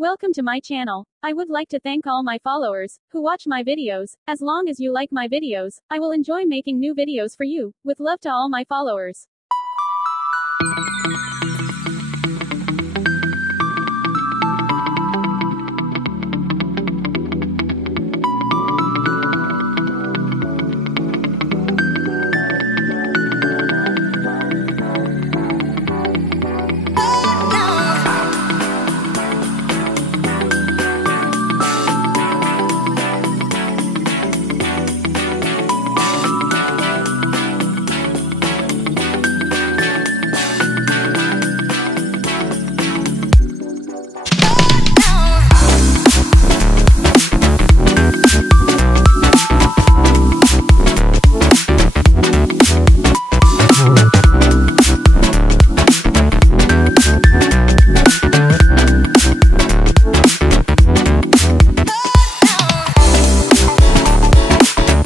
Welcome to my channel. I would like to thank all my followers who watch my videos. As long as you like my videos, I will enjoy making new videos for you. With love to all my followers.